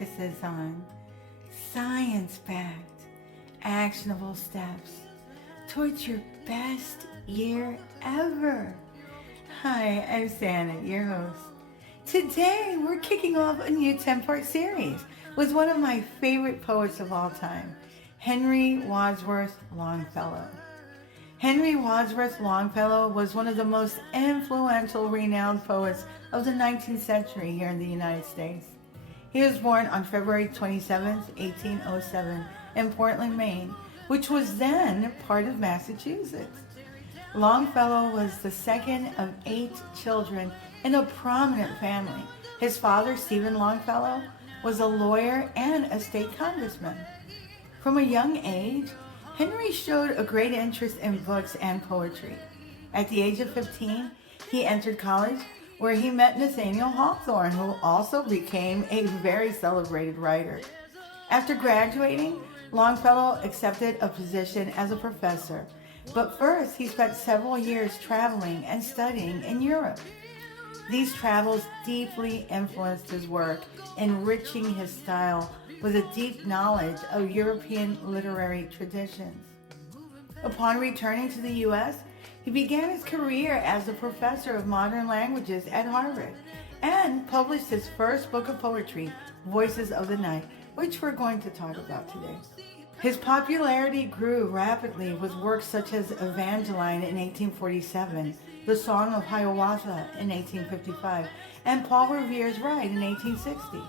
focuses on science-backed, actionable steps towards your best year ever. Hi, I'm Santa, your host. Today, we're kicking off a new 10-part series with one of my favorite poets of all time, Henry Wadsworth Longfellow. Henry Wadsworth Longfellow was one of the most influential, renowned poets of the 19th century here in the United States. He was born on February 27, 1807, in Portland, Maine, which was then part of Massachusetts. Longfellow was the second of 8 children in a prominent family. His father, Stephen Longfellow, was a lawyer and a state congressman. From a young age, Henry showed a great interest in books and poetry. At the age of 15, he entered college, where he met Nathaniel Hawthorne, who also became a very celebrated writer. After graduating, Longfellow accepted a position as a professor, but first he spent several years traveling and studying in Europe. These travels deeply influenced his work, enriching his style with a deep knowledge of European literary traditions. Upon returning to the U.S., he began his career as a professor of modern languages at Harvard and published his first book of poetry, Voices of the Night, which we're going to talk about today. His popularity grew rapidly with works such as Evangeline in 1847, the Song of Hiawatha in 1855, and Paul Revere's Ride in 1860.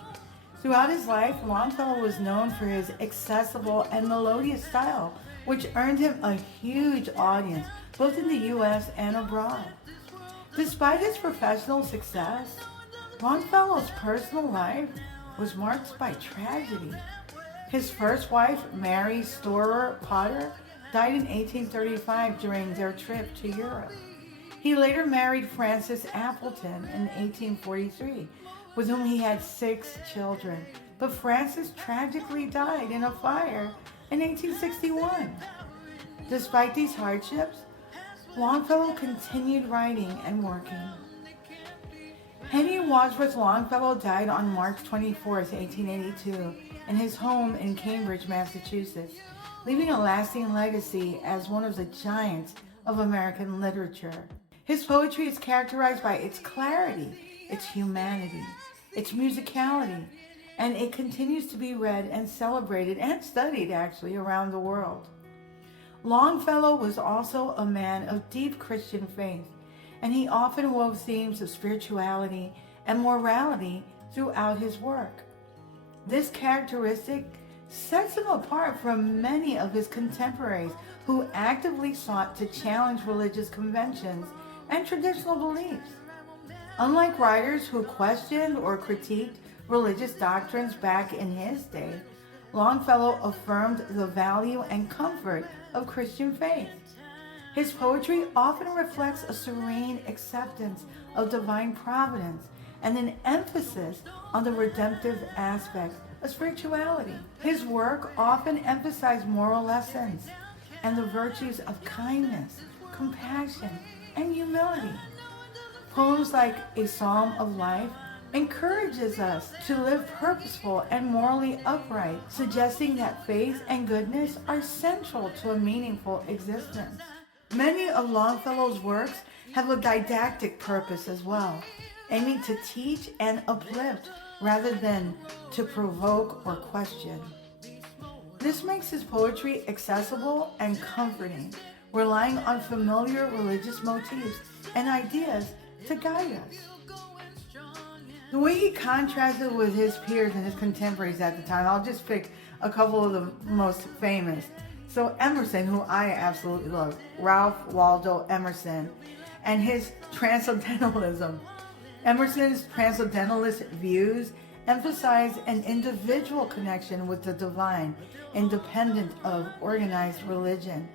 Throughout his life, Longfellow was known for his accessible and melodious style, which earned him a huge audience, both in the U.S. and abroad. Despite his professional success, Longfellow's personal life was marked by tragedy. His first wife, Mary Storer Potter, died in 1835 during their trip to Europe. He later married Frances Appleton in 1843, with whom he had 6 children, but Frances tragically died in a fire in 1861. Despite these hardships, Longfellow continued writing and working. Henry Wadsworth Longfellow died on March 24, 1882, in his home in Cambridge, Massachusetts, leaving a lasting legacy as one of the giants of American literature. His poetry is characterized by its clarity, its humanity, its musicality, and it continues to be read and celebrated and studied actually around the world. Longfellow was also a man of deep Christian faith, and he often wove themes of spirituality and morality throughout his work. This characteristic sets him apart from many of his contemporaries who actively sought to challenge religious conventions and traditional beliefs. Unlike writers who questioned or critiqued religious doctrines back in his day, Longfellow affirmed the value and comfort of Christian faith. His poetry often reflects a serene acceptance of divine providence and an emphasis on the redemptive aspect of spirituality. His work often emphasized moral lessons and the virtues of kindness, compassion, and humility. Poems like A Psalm of Life encourages us to live purposeful and morally upright, suggesting that faith and goodness are central to a meaningful existence. Many of Longfellow's works have a didactic purpose as well, aiming to teach and uplift rather than to provoke or question. This makes his poetry accessible and comforting, relying on familiar religious motifs and ideas to guide us. The way he contrasted with his peers and his contemporaries at the time, I'll just pick a couple of the most famous. So Emerson, who I absolutely love, Ralph Waldo Emerson, and his transcendentalism. Emerson's transcendentalist views emphasize an individual connection with the divine, independent of organized religion.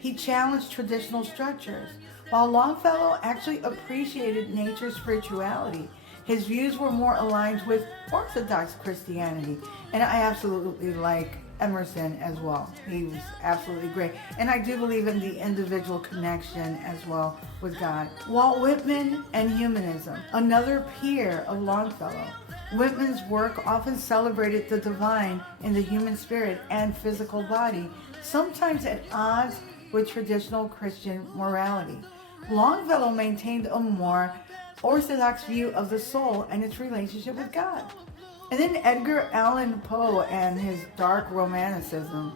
He challenged traditional structures, while Longfellow actually appreciated nature's spirituality. His views were more aligned with Orthodox Christianity, and I absolutely like Emerson as well. He was absolutely great. And I do believe in the individual connection as well with God. Walt Whitman and humanism, another peer of Longfellow. Whitman's work often celebrated the divine in the human spirit and physical body, sometimes at odds with traditional Christian morality. Longfellow maintained a more orthodox view of the soul and its relationship with God. And then Edgar Allan Poe and his dark romanticism.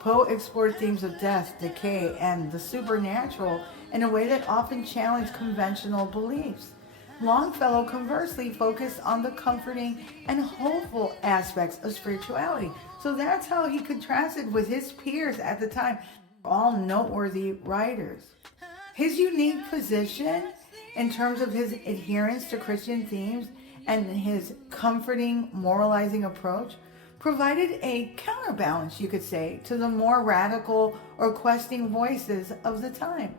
Poe explored themes of death, decay, and the supernatural in a way that often challenged conventional beliefs. Longfellow, conversely, focused on the comforting and hopeful aspects of spirituality. So that's how he contrasted with his peers at the time, all noteworthy writers. His unique position in terms of his adherence to Christian themes and his comforting, moralizing approach provided a counterbalance, you could say, to the more radical or questing voices of the time.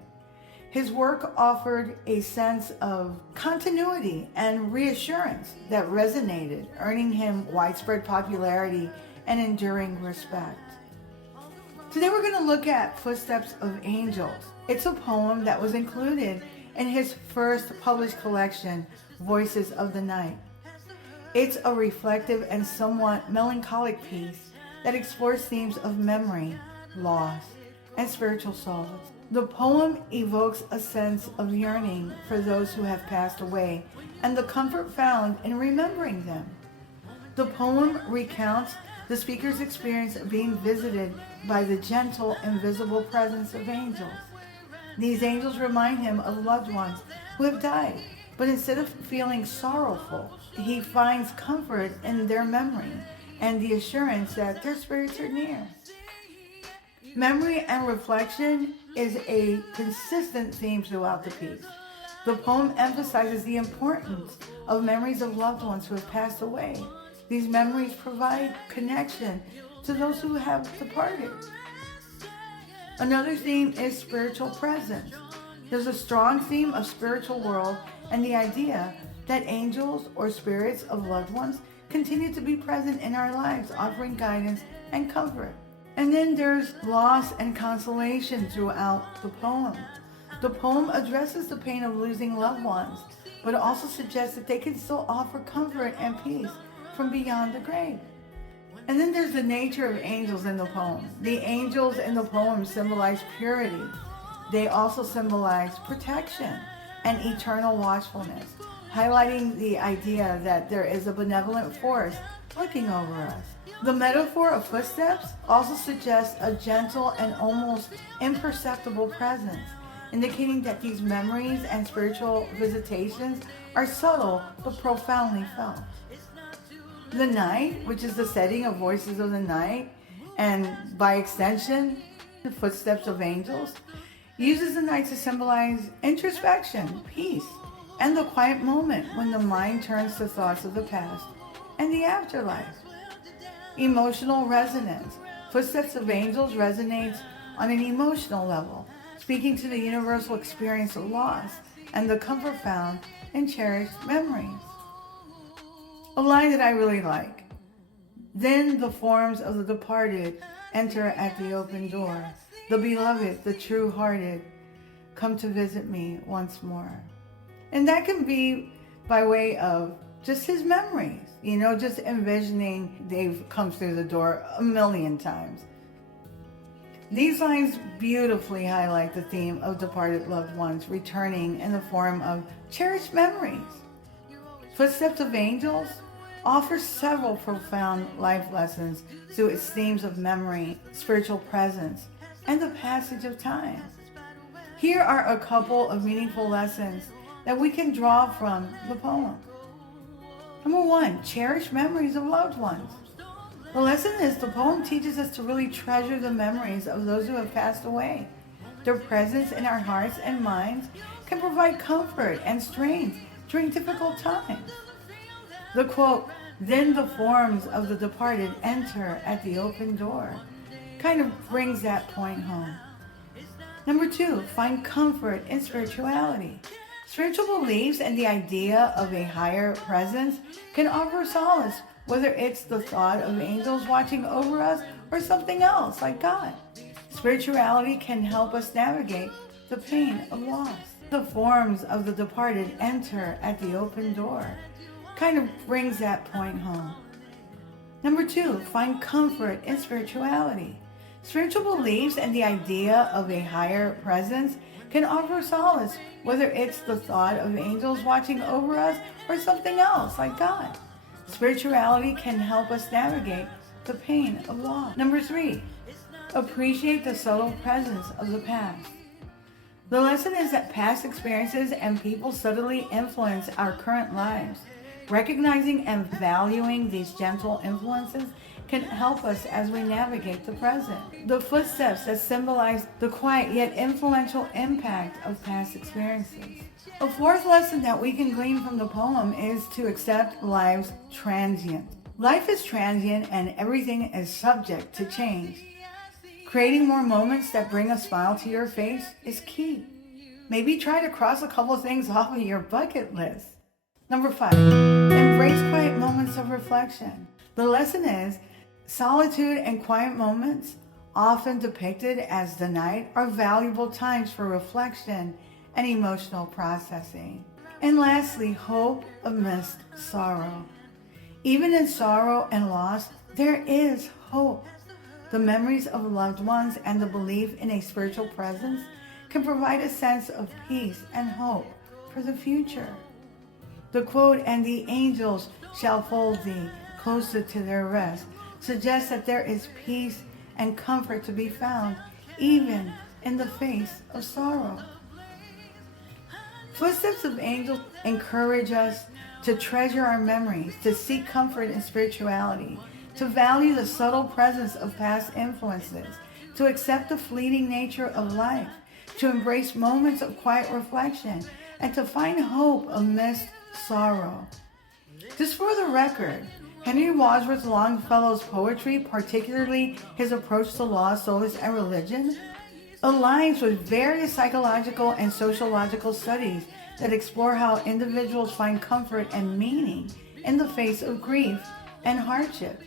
His work offered a sense of continuity and reassurance that resonated, earning him widespread popularity and enduring respect. Today we're going to look at Footsteps of Angels. It's a poem that was included in his first published collection, Voices of the Night. It's a reflective and somewhat melancholic piece that explores themes of memory, loss, and spiritual solace. The poem evokes a sense of yearning for those who have passed away and the comfort found in remembering them. The poem recounts the speaker's experience of being visited by the gentle, invisible presence of angels. These angels remind him of loved ones who have died, but instead of feeling sorrowful, he finds comfort in their memory and the assurance that their spirits are near. Memory and reflection is a consistent theme throughout the piece. The poem emphasizes the importance of memories of loved ones who have passed away. These memories provide connection to those who have departed. Another theme is spiritual presence. There's a strong theme of spiritual world and the idea that angels or spirits of loved ones continue to be present in our lives, offering guidance and comfort. And then there's loss and consolation throughout the poem. The poem addresses the pain of losing loved ones, but also suggests that they can still offer comfort and peace from beyond the grave. And then there's the nature of angels in the poem. The angels in the poem symbolize purity. They also symbolize protection and eternal watchfulness, highlighting the idea that there is a benevolent force looking over us. The metaphor of footsteps also suggests a gentle and almost imperceptible presence, indicating that these memories and spiritual visitations are subtle but profoundly felt. The night, which is the setting of Voices of the Night, and by extension, the Footsteps of Angels, uses the night to symbolize introspection, peace, and the quiet moment when the mind turns to thoughts of the past and the afterlife. Emotional resonance. Footsteps of Angels resonates on an emotional level, speaking to the universal experience of loss and the comfort found in cherished memories. A line that I really like. Then the forms of the departed enter at the open door. The beloved, the true-hearted, come to visit me once more. And that can be by way of just his memories, just envisioning they've come through the door a million times. These lines beautifully highlight the theme of departed loved ones returning in the form of cherished memories. Footsteps of Angels offers several profound life lessons through its themes of memory, spiritual presence, and the passage of time. Here are a couple of meaningful lessons that we can draw from the poem. Number 1, cherish memories of loved ones. The lesson is the poem teaches us to really treasure the memories of those who have passed away. Their presence in our hearts and minds can provide comfort and strength during difficult times. The quote, then the forms of the departed enter at the open door, kind of brings that point home. Number 2, find comfort in spirituality. Spiritual beliefs and the idea of a higher presence can offer solace, whether it's the thought of angels watching over us or something else like God. Spirituality can help us navigate the pain of loss. The forms of the departed enter at the open door, kind of brings that point home. Number 2, find comfort in spirituality. Spiritual beliefs and the idea of a higher presence can offer solace, whether it's the thought of angels watching over us or something else like God. Spirituality can help us navigate the pain of loss. Number 3, appreciate the subtle presence of the past. The lesson is that past experiences and people subtly influence our current lives. Recognizing and valuing these gentle influences can help us as we navigate the present. The footsteps that symbolize the quiet yet influential impact of past experiences. A 4th lesson that we can glean from the poem is to accept life's transient. Life is transient and everything is subject to change. Creating more moments that bring a smile to your face is key. Maybe try to cross a couple things off of your bucket list. Number 5, embrace quiet moments of reflection. The lesson is solitude and quiet moments, often depicted as the night, are valuable times for reflection and emotional processing. And lastly, hope amidst sorrow. Even in sorrow and loss, there is hope. The memories of loved ones and the belief in a spiritual presence can provide a sense of peace and hope for the future. The quote, "And the angels shall fold thee closer to their rest," suggests that there is peace and comfort to be found even in the face of sorrow. Footsteps of Angels encourage us to treasure our memories, to seek comfort in spirituality, to value the subtle presence of past influences, to accept the fleeting nature of life, to embrace moments of quiet reflection, and to find hope amidst sorrow. Just for the record, Henry Wadsworth Longfellow's poetry, particularly his approach to law, solace, and religion, aligns with various psychological and sociological studies that explore how individuals find comfort and meaning in the face of grief and hardship.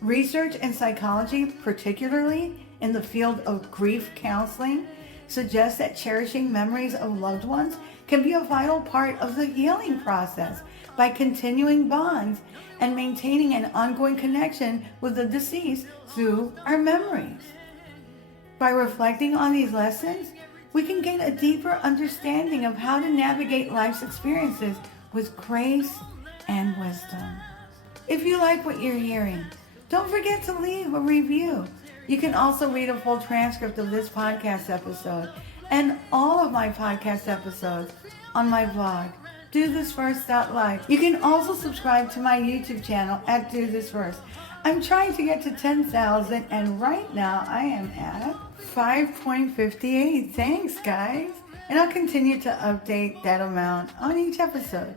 Research in psychology, particularly in the field of grief counseling, suggests that cherishing memories of loved ones can be a vital part of the healing process by continuing bonds and maintaining an ongoing connection with the deceased through our memories. By reflecting on these lessons, we can gain a deeper understanding of how to navigate life's experiences with grace and wisdom. If you like what you're hearing, don't forget to leave a review. You can also read a full transcript of this podcast episode and all of my podcast episodes on my blog, DoThisFirst.life. You can also subscribe to my YouTube channel at Do This First. I'm trying to get to 10,000 and right now I am at 5.58. Thanks, guys. And I'll continue to update that amount on each episode.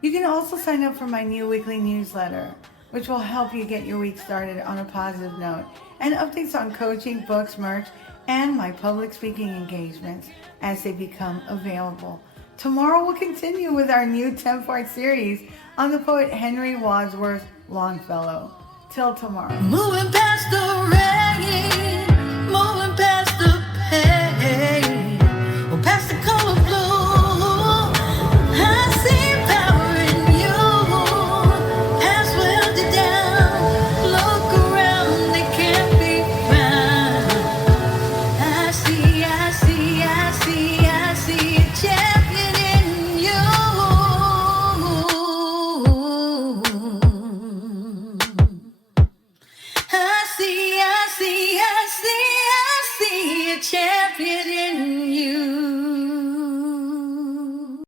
You can also sign up for my new weekly newsletter, which will help you get your week started on a positive note, and updates on coaching, books, merch, and my public speaking engagements as they become available. Tomorrow we'll continue with our new 10-part series on the poet Henry Wadsworth Longfellow. Till tomorrow. Moving past the rain.